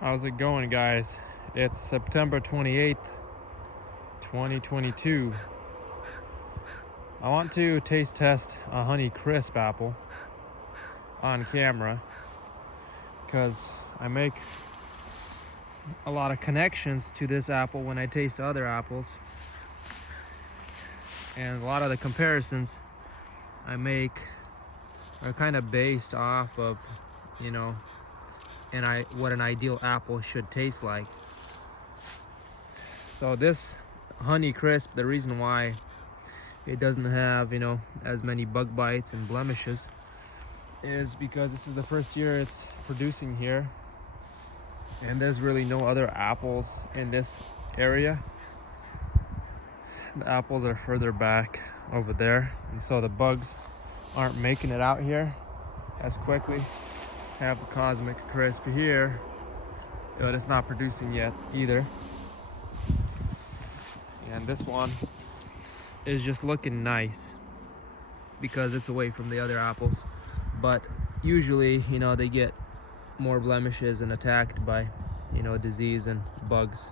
How's it going, guys? It's September 28th, 2022. I want to taste test a Honey Crisp apple on camera because I make a lot of connections to this apple when I taste other apples, and a lot of the comparisons I make are kind of based off of, what an ideal apple should taste like. So this Honey Crisp, the reason why it doesn't have, as many bug bites and blemishes is because this is the first year it's producing here, and there's really no other apples in this area. The apples are further back over there, and so the bugs aren't making it out here as quickly. Have the Cosmic Crisp here, but it's not producing yet either. And this one is just looking nice because it's away from the other apples, but usually they get more blemishes and attacked by disease and bugs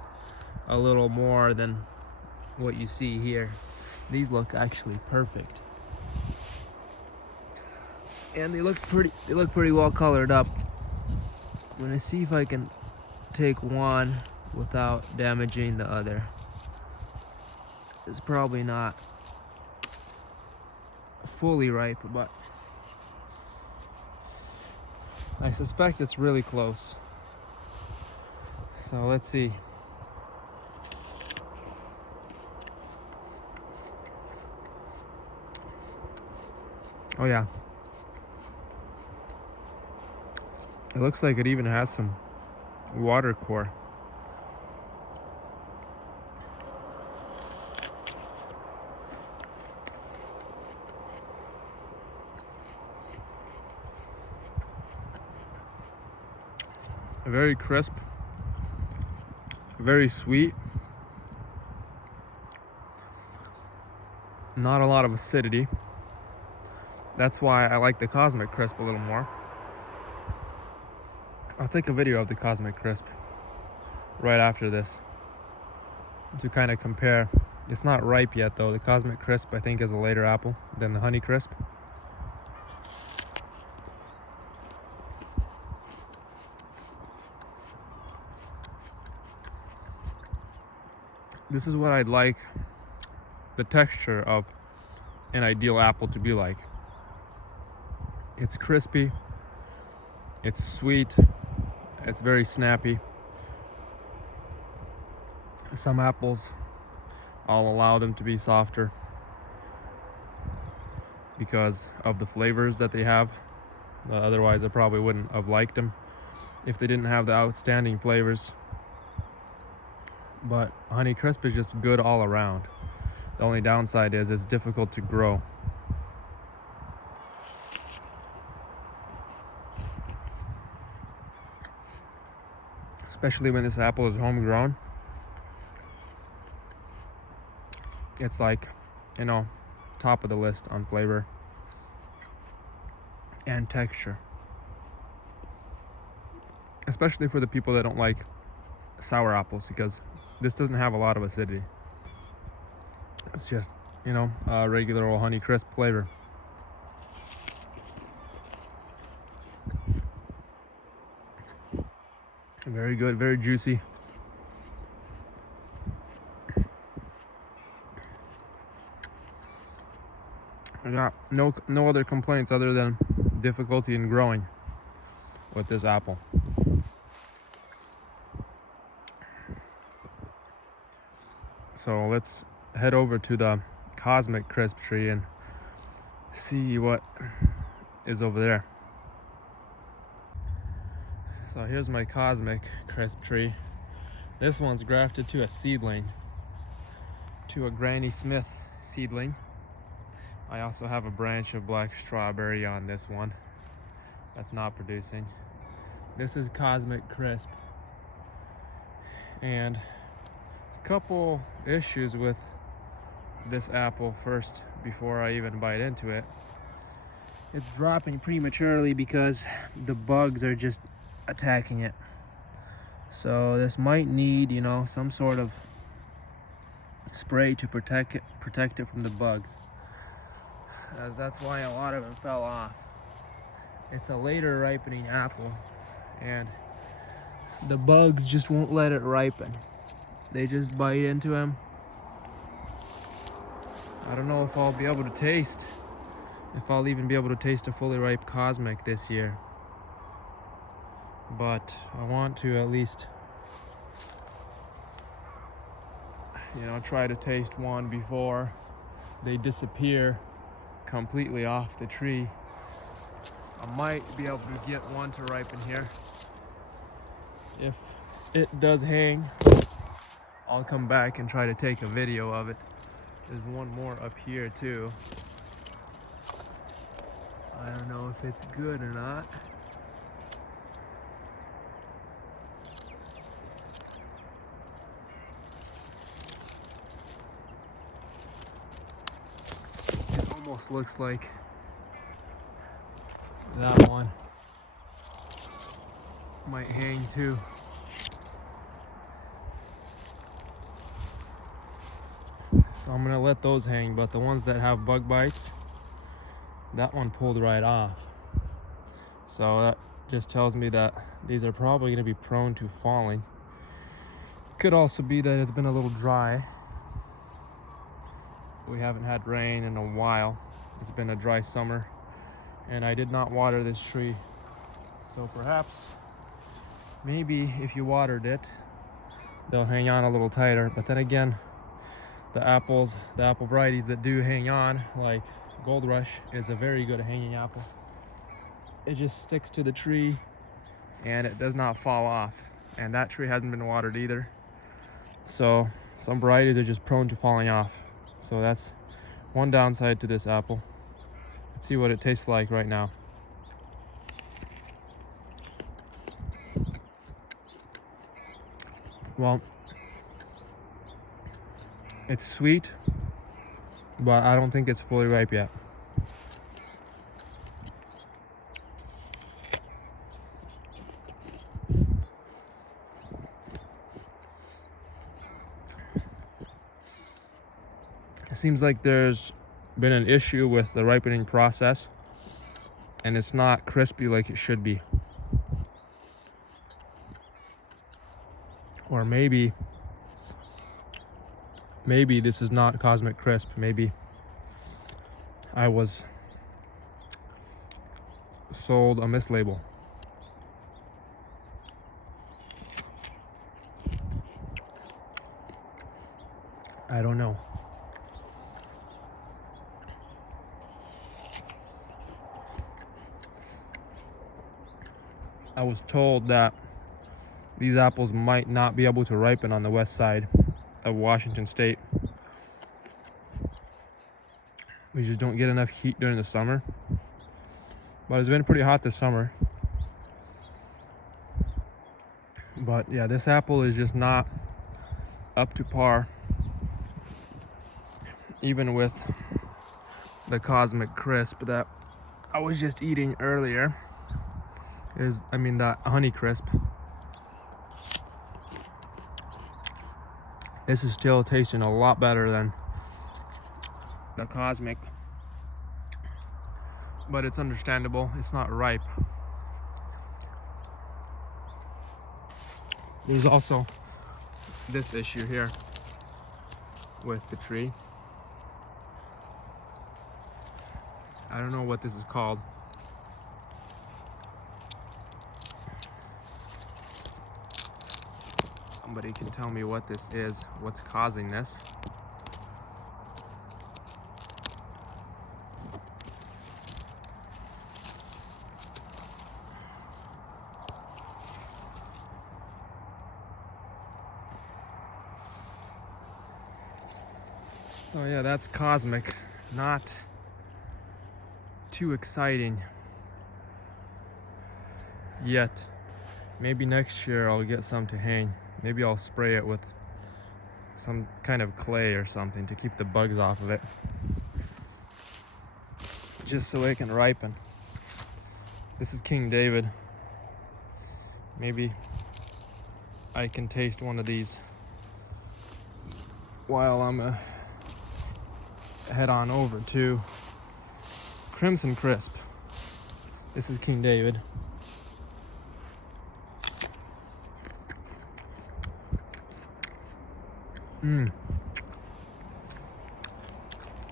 a little more than what you see here. These look actually perfect, and they look pretty well colored up. I'm gonna see if I can take one without damaging the other. It's probably not fully ripe, but I suspect it's really close. So let's see. Oh yeah. It looks like it even has some water core. Very crisp, very sweet, not a lot of acidity. That's why I like the Cosmic Crisp a little more. I'll take a video of the Cosmic Crisp right after this to kind of compare. It's not ripe yet though. The Cosmic Crisp I think is a later apple than the Honey Crisp. This is what I'd like the texture of an ideal apple to be like. It's crispy, it's sweet, it's very snappy. Some apples, I'll allow them to be softer because of the flavors that they have. Otherwise, I probably wouldn't have liked them if they didn't have the outstanding flavors. But Honey Crisp is just good all around. The only downside is it's difficult to grow. Especially when this apple is homegrown. It's like, top of the list on flavor and texture. Especially for the people that don't like sour apples, because this doesn't have a lot of acidity. It's just, a regular old Honey Crisp flavor. Very good, very juicy. I got no other complaints other than difficulty in growing with this apple. So let's head over to the Cosmic Crisp tree and see what is over there. So here's my Cosmic Crisp tree. This one's grafted to a seedling, to a Granny Smith seedling. I also have a branch of black strawberry on this one that's not producing. This is Cosmic Crisp, and a couple issues with this apple first before I even bite into it. It's dropping prematurely because the bugs are just attacking it. So this might need, you know, some sort of spray to protect it from the bugs, as that's why a lot of them fell off. It's a later ripening apple, and the bugs just won't let it ripen. They just bite into them. I don't know if I'll be able to taste, if I'll even be able to taste a fully ripe Cosmic this year. But I want to at least, you know, try to taste one before they disappear completely off the tree. I might be able to get one to ripen here. If it does hang, I'll come back and try to take a video of it. There's one more up here too. I don't know if it's good or not. It almost looks like that one might hang too. So I'm gonna let those hang, but the ones that have bug bites, that one pulled right off. So that just tells me that these are probably gonna be prone to falling. Could also be that it's been a little dry. We haven't had rain in a while. It's been a dry summer, and I did not water this tree. So perhaps, maybe if you watered it, they'll hang on a little tighter. But then again, the apple varieties that do hang on, like Gold Rush, is a very good hanging apple. It just sticks to the tree and it does not fall off. And that tree hasn't been watered either. So some varieties are just prone to falling off. So that's one downside to this apple. Let's see what it tastes like right now. Well, it's sweet, but I don't think it's fully ripe yet. It seems like there's been an issue with the ripening process, and it's not crispy like it should be. Or maybe this is not Cosmic Crisp. Maybe I was sold a mislabel. I don't know. I was told that these apples might not be able to ripen on the west side of Washington State. We just don't get enough heat during the summer. But it's been pretty hot this summer. But yeah, this apple is just not up to par, even with the Cosmic Crisp that I was just eating earlier. That Honey Crisp. This is still tasting a lot better than the Cosmic, but it's understandable. It's not ripe. There's also this issue here with the tree. I don't know what this is called. Somebody can tell me what this is, what's causing this. So yeah, that's Cosmic. Not too exciting yet. Maybe next year I'll get some to hang. Maybe I'll spray it with some kind of clay or something to keep the bugs off of it, just so it can ripen. This is King David. Maybe I can taste one of these while I'm head on over to Crimson Crisp. This is King David.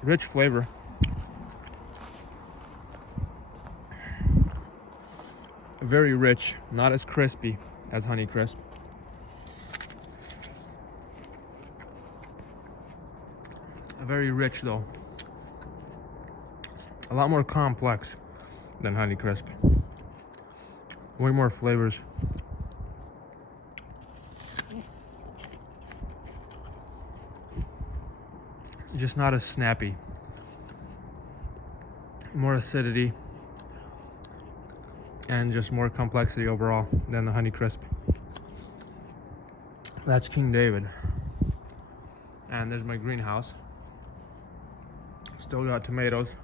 Rich flavor. Very rich, not as crispy as Honeycrisp. Very rich though. A lot more complex than Honeycrisp. Way more flavors. Just not as snappy. More acidity and just more complexity overall than the Honeycrisp. That's King David. And there's my greenhouse. Still got tomatoes.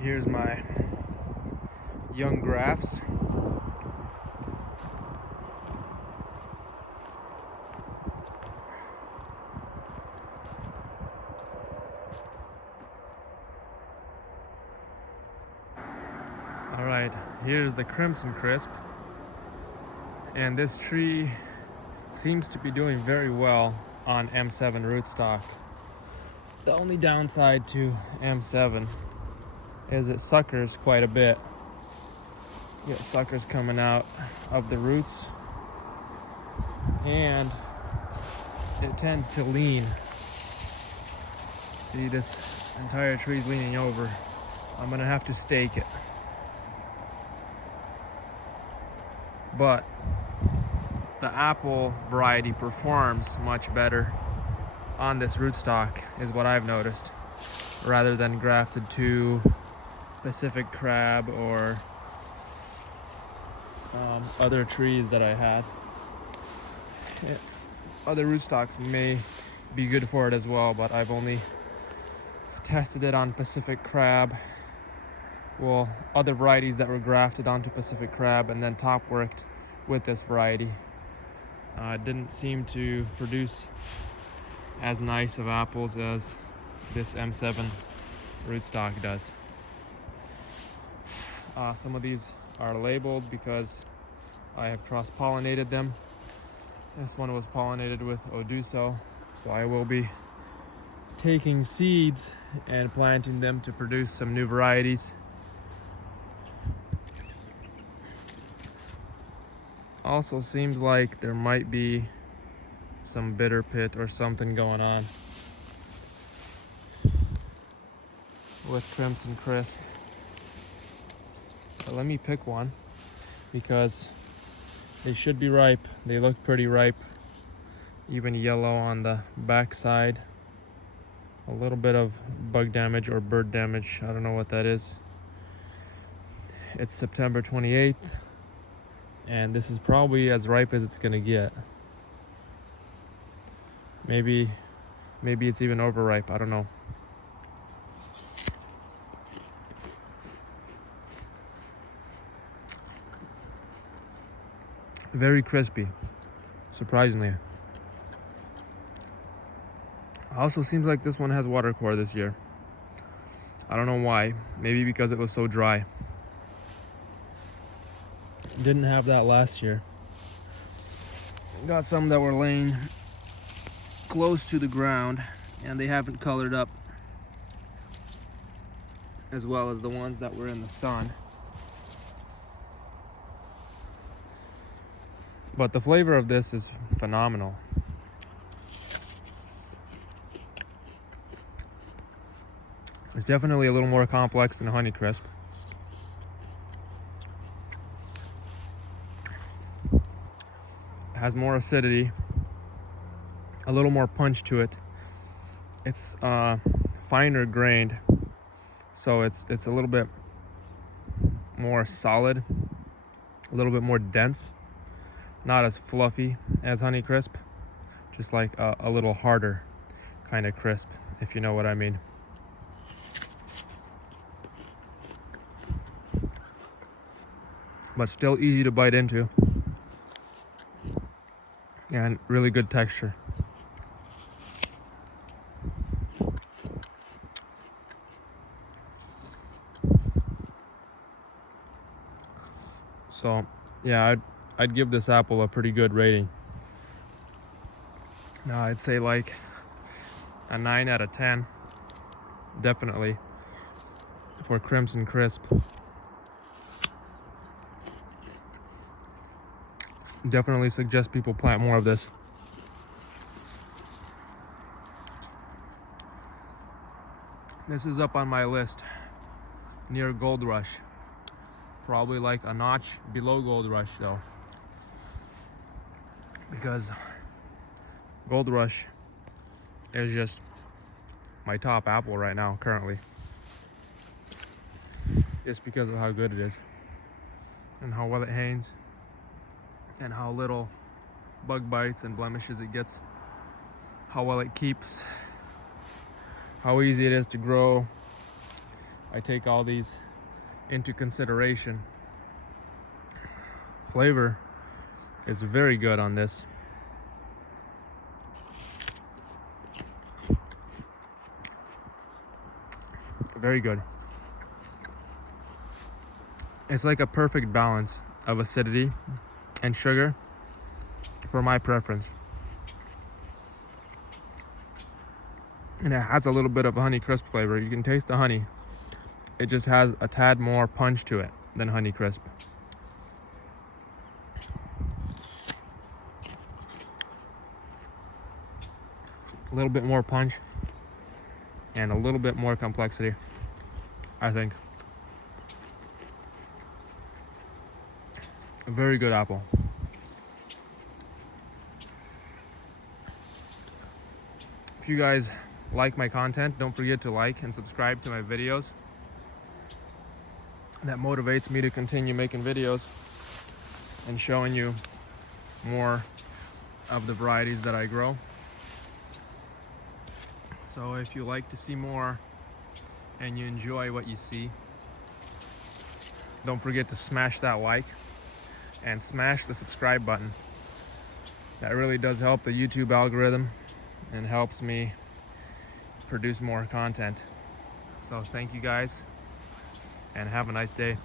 Here's my young grafts. All right, here's the Crimson Crisp. And this tree seems to be doing very well on M7 rootstock. The only downside to M7 is it suckers quite a bit. You get suckers coming out of the roots, and it tends to lean. See, this entire tree is leaning over. I'm gonna have to stake it. But the apple variety performs much better on this rootstock, is what I've noticed, rather than grafted to Pacific crab or other trees that I had. Other rootstocks may be good for it as well, but I've only tested it on Pacific crab. Well, other varieties that were grafted onto Pacific crab and then top worked with this variety. Didn't seem to produce as nice of apples as this M7 rootstock does. Some of these are labeled because I have cross-pollinated them. This one was pollinated with Oduso, so I will be taking seeds and planting them to produce some new varieties. Also seems like there might be some bitter pit or something going on with Crimson Crisp. So let me pick one because they should be ripe. They look pretty ripe, even yellow on the back side. A little bit of bug damage or bird damage, I don't know what that is. It's September 28th, and this is probably as ripe as it's gonna get. Maybe it's even overripe, I don't know. Very crispy, surprisingly. Also seems like this one has water core this year. I don't know why. Maybe because it was so dry. Didn't have that last year. Got some that were laying close to the ground and they haven't colored up as well as the ones that were in the sun. But the flavor of this is phenomenal. It's definitely a little more complex than Honeycrisp. It has more acidity, a little more punch to it. It's finer grained, so it's a little bit more solid, a little bit more dense. Not as fluffy as Honeycrisp, just like a little harder kind of crisp, if you know what I mean. but still easy to bite into. And really good texture. So yeah, I'd give this apple a pretty good rating. Now I'd say like a 9 out of 10, definitely, for Crimson Crisp. Definitely suggest people plant more of this. This is up on my list near Gold Rush. Probably like a notch below Gold Rush though, because Gold Rush is just my top apple right now currently, just because of how good it is and how well it hangs and how little bug bites and blemishes it gets, how well it keeps, how easy it is to grow. I take all these into consideration. Flavor is very good on this. Very good. It's like a perfect balance of acidity and sugar for my preference. And it has a little bit of a Honeycrisp flavor. You can taste the honey. It just has a tad more punch to it than Honeycrisp. A little bit more punch and a little bit more complexity, I think. A very good apple. If you guys like my content, don't forget to like and subscribe to my videos. That motivates me to continue making videos and showing you more of the varieties that I grow. So if you like to see more and you enjoy what you see, don't forget to smash that like and smash the subscribe button. That really does help the YouTube algorithm and helps me produce more content. So thank you guys and have a nice day.